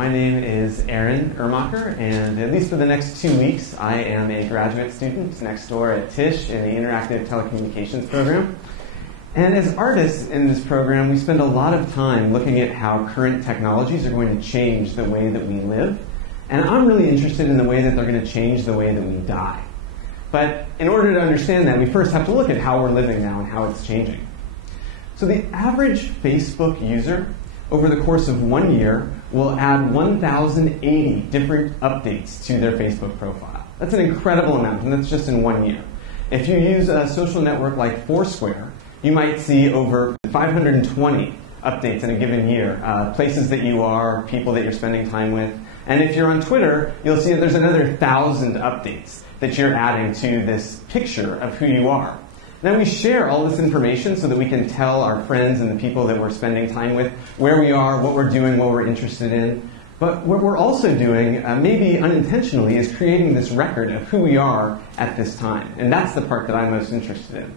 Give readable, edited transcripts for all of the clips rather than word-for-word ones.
My name is Uhrmacher, and at least for the next 2 weeks, I am a graduate student next door at Tisch in the Interactive Telecommunications program. And as artists in this program, we spend a lot of time looking at how current technologies are going to change the way that we live. And I'm really interested in the way that they're going to change the way that we die. But in order to understand that, we first have to look at how we're living now and how it's changing. So the average Facebook user over the course of 1 year will add 1,080 different updates to their Facebook profile. That's an incredible amount, and that's just in 1 year. If you use a social network like Foursquare, you might see over 520 updates in a given year, places that you are, people that you're spending time with. And if you're on Twitter, you'll see that there's another 1,000 updates that you're adding to this picture of who you are. Now we share all this information so that we can tell our friends and the people that we're spending time with where we are, what we're doing, what we're interested in. But what we're also doing, maybe unintentionally, is creating this record of who we are at this time. And that's the part that I'm most interested in.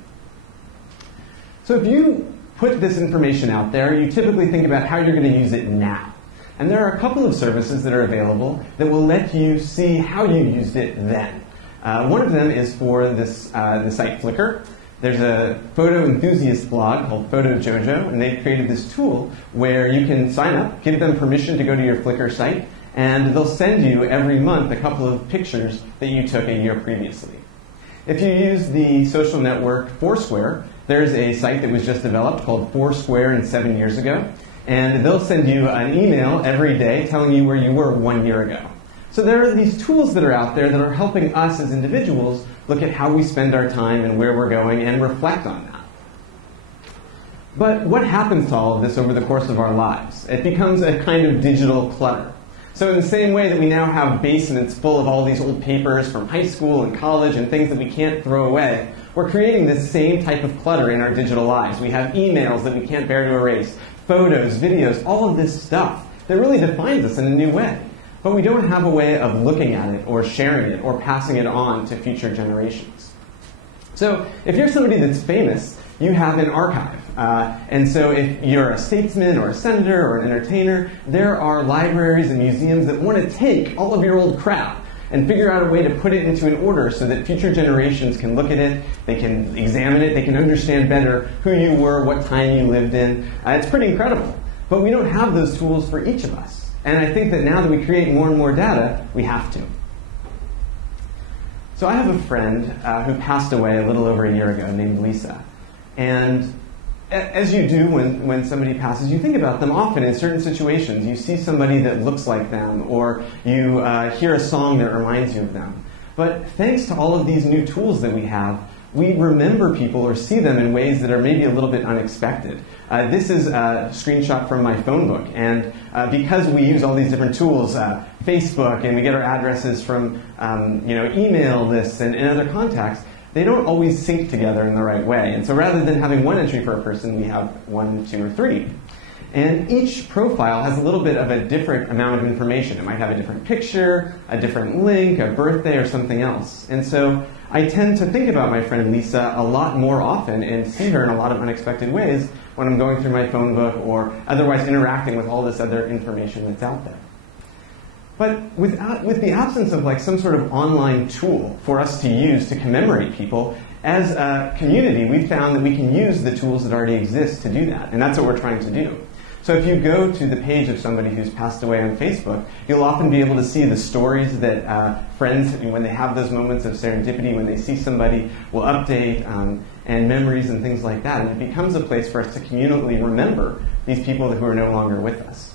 So if you put this information out there, you typically think about how you're going to use it now. And there are a couple of services that are available that will let you see how you used it then. One of them is for the site Flickr. There's a photo enthusiast blog called PhotoJojo, and they've created this tool where you can sign up, give them permission to go to your Flickr site, and they'll send you every month a couple of pictures that you took a year previously. If you use the social network Foursquare, there's a site that was just developed called Foursquare in 7 years ago, and they'll send you an email every day telling you where you were 1 year ago. So there are these tools that are out there that are helping us as individuals look at how we spend our time and where we're going and reflect on that. But what happens to all of this over the course of our lives? It becomes a kind of digital clutter. So in the same way that we now have basements full of all these old papers from high school and college and things that we can't throw away, we're creating this same type of clutter in our digital lives. We have emails that we can't bear to erase, photos, videos, all of this stuff that really defines us in a new way. But we don't have a way of looking at it or sharing it or passing it on to future generations. So if you're somebody that's famous, you have an archive. And so if you're a statesman or a senator or an entertainer, there are libraries and museums that want to take all of your old crap and figure out a way to put it into an order so that future generations can look at it, they can examine it, they can understand better who you were, what time you lived in. It's pretty incredible. But we don't have those tools for each of us. And I think that now that we create more and more data, we have to. So I have a friend who passed away a little over a year ago named Lisa. And as you do when somebody passes, you think about them often in certain situations. You see somebody that looks like them, or you hear a song that reminds you of them. But thanks to all of these new tools that we have, we remember people or see them in ways that are maybe a little bit unexpected. This is a screenshot from my phone book, and because we use all these different tools, Facebook, and we get our addresses from email lists and other contacts, they don't always sync together in the right way. And so rather than having one entry for a person, we have 1, 2, or 3. And each profile has a little bit of a different amount of information. It might have a different picture, a different link, a birthday, or something else. And so I tend to think about my friend Lisa a lot more often and see her in a lot of unexpected ways when I'm going through my phone book or otherwise interacting with all this other information that's out there. But with the absence of some sort of online tool for us to use to commemorate people, as a community, we've found that we can use the tools that already exist to do that. And that's what we're trying to do. So if you go to the page of somebody who's passed away on Facebook, you'll often be able to see the stories that friends, when they have those moments of serendipity, when they see somebody, will update, and memories and things like that. And it becomes a place for us to communally remember these people who are no longer with us.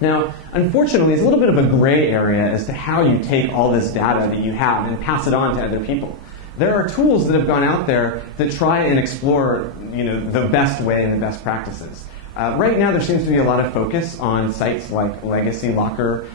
Now, unfortunately, it's a little bit of a gray area as to how you take all this data that you have and pass it on to other people. There are tools that have gone out there that try and explore the best way and the best practices. Right now, there seems to be a lot of focus on sites like Legacy Locker,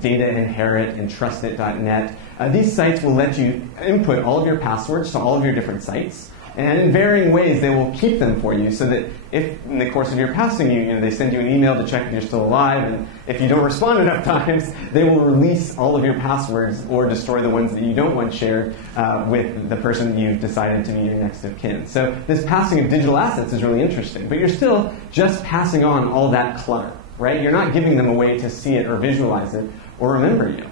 Data Inherit, and Trustit.net. These sites will let you input all of your passwords to all of your different sites. And in varying ways, they will keep them for you so that if, in the course of your passing, they send you an email to check if you're still alive, and if you don't respond enough times, they will release all of your passwords or destroy the ones that you don't want shared with the person you've decided to be your next of kin. So this passing of digital assets is really interesting, but you're still just passing on all that clutter. right? You're not giving them a way to see it or visualize it or remember you.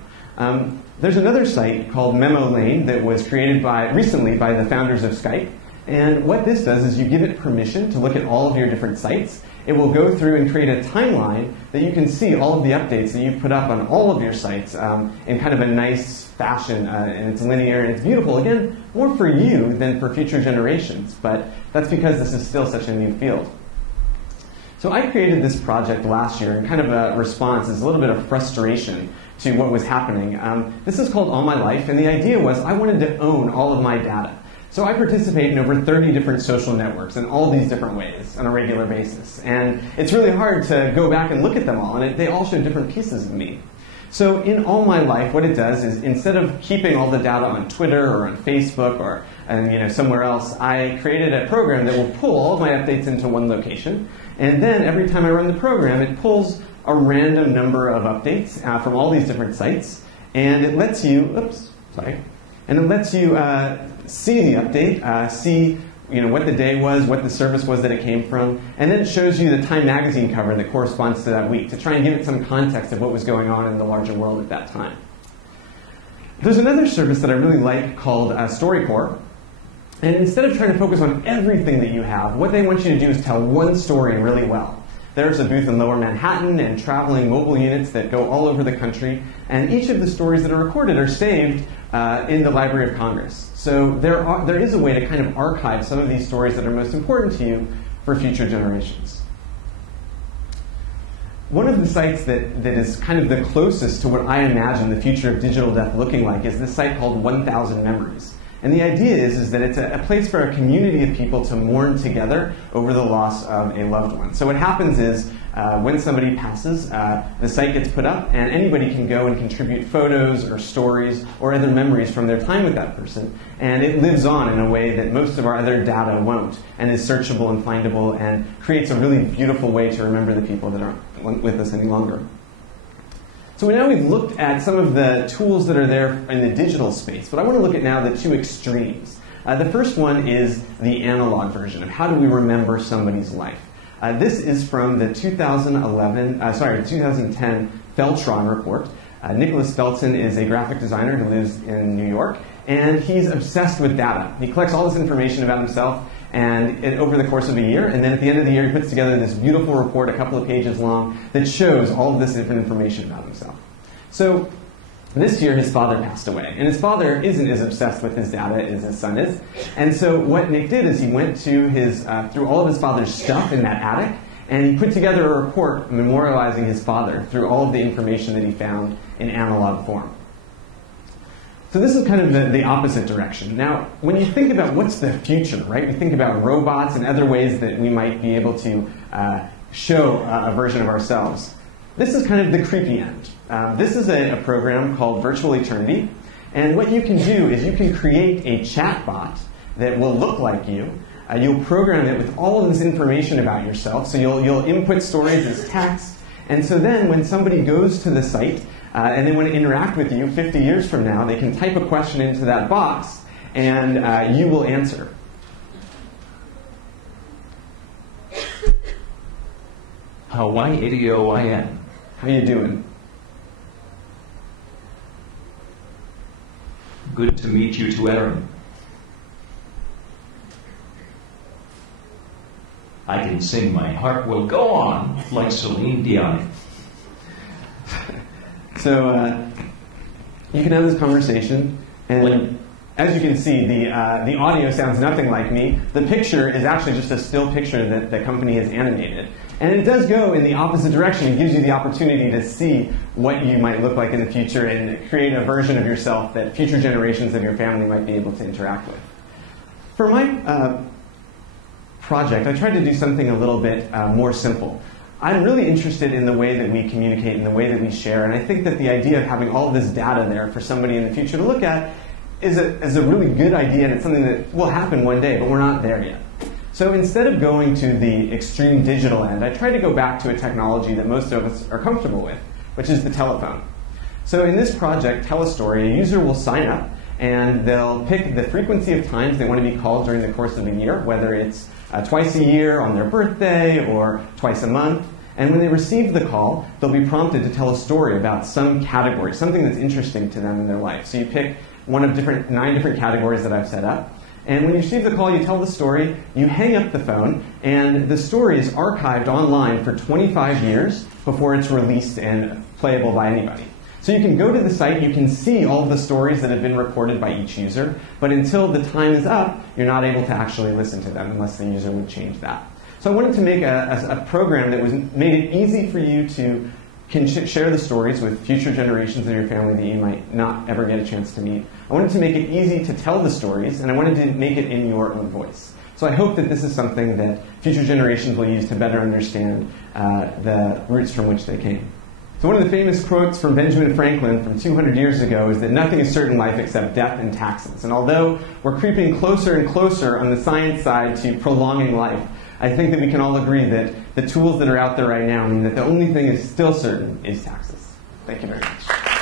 There's another site called Memo Lane that was created recently by the founders of Skype. And what this does is you give it permission to look at all of your different sites. It will go through and create a timeline that you can see all of the updates that you've put up on all of your sites in kind of a nice fashion, and it's linear and it's beautiful. Again, more for you than for future generations, but that's because this is still such a new field. So I created this project last year in kind of a response, as a little bit of frustration to what was happening. This is called All My Life, and the idea was I wanted to own all of my data. So I participate in over 30 different social networks in all these different ways on a regular basis. And it's really hard to go back and look at them all, and they all show different pieces of me. So in All My Life, what it does is instead of keeping all the data on Twitter or on Facebook or somewhere else, I created a program that will pull all of my updates into one location. And then every time I run the program, it pulls a random number of updates from all these different sites. And it lets you, see the update, see what the day was, what the service was that it came from, and then it shows you the Time magazine cover that corresponds to that week to try and give it some context of what was going on in the larger world at that time. There's another service that I really like called StoryCorps, and instead of trying to focus on everything that you have, what they want you to do is tell one story really well. There's a booth in Lower Manhattan and traveling mobile units that go all over the country, and each of the stories that are recorded are saved in the Library of Congress. So there is a way to kind of archive some of these stories that are most important to you for future generations. One of the sites that is kind of the closest to what I imagine the future of digital death looking like is this site called 1000 Memories. And the idea is that it's a place for a community of people to mourn together over the loss of a loved one. So what happens is when somebody passes, the site gets put up and anybody can go and contribute photos or stories or other memories from their time with that person. And it lives on in a way that most of our other data won't, and is searchable and findable and creates a really beautiful way to remember the people that aren't with us any longer. So now we've looked at some of the tools that are there in the digital space, but I want to look at now the two extremes. The first one is the analog version of how do we remember somebody's life. This is from the 2010 Feltron report. Nicholas Felton is a graphic designer who lives in New York, and he's obsessed with data. He collects all this information about himself over the course of a year, and then at the end of the year he puts together this beautiful report, a couple of pages long, that shows all of this different information about himself. So this year his father passed away, and his father isn't as obsessed with his data as his son is. And so what Nick did is he went to through all of his father's stuff in that attic, and he put together a report memorializing his father through all of the information that he found in analog form. So this is kind of the opposite direction. Now, when you think about what's the future, right? We think about robots and other ways that we might be able to show a version of ourselves. This is kind of the creepy end. This is a program called Virtual Eternity. And what you can do is you can create a chatbot that will look like you. You'll program it with all of this information about yourself. So you'll input stories as text. And so then when somebody goes to the site, and they want to interact with you 50 years from now, they can type a question into that box, and you will answer. Hawaii-80-O-I-N. How you doing? Good to meet you to Aaron. I can sing My Heart Will Go On like Celine Dion. So you can have this conversation, and as you can see, the audio sounds nothing like me. The picture is actually just a still picture that the company has animated. And it does go in the opposite direction. It gives you the opportunity to see what you might look like in the future and create a version of yourself that future generations of your family might be able to interact with. For my project, I tried to do something a little bit more simple. I'm really interested in the way that we communicate and the way that we share, and I think that the idea of having all of this data there for somebody in the future to look at is a really good idea, and it's something that will happen one day, but we're not there yet. So instead of going to the extreme digital end, I tried to go back to a technology that most of us are comfortable with, which is the telephone. So in this project, Tell a Story, a user will sign up, and they'll pick the frequency of times they want to be called during the course of a year, whether it's twice a year on their birthday or twice a month. And when they receive the call, they'll be prompted to tell a story about some category, something that's interesting to them in their life. So you pick one of 9 different categories that I've set up. And when you receive the call, you tell the story, you hang up the phone, and the story is archived online for 25 years before it's released and playable by anybody. So you can go to the site, you can see all of the stories that have been recorded by each user, but until the time is up, you're not able to actually listen to them unless the user would change that. So I wanted to make a program that made it easy for you to share the stories with future generations of your family that you might not ever get a chance to meet. I wanted to make it easy to tell the stories, and I wanted to make it in your own voice. So I hope that this is something that future generations will use to better understand the roots from which they came. So one of the famous quotes from Benjamin Franklin from 200 years ago is that nothing is certain in life except death and taxes. And although we're creeping closer and closer on the science side to prolonging life, I think that we can all agree that the tools that are out there right now mean that the only thing is still certain is taxes. Thank you very much.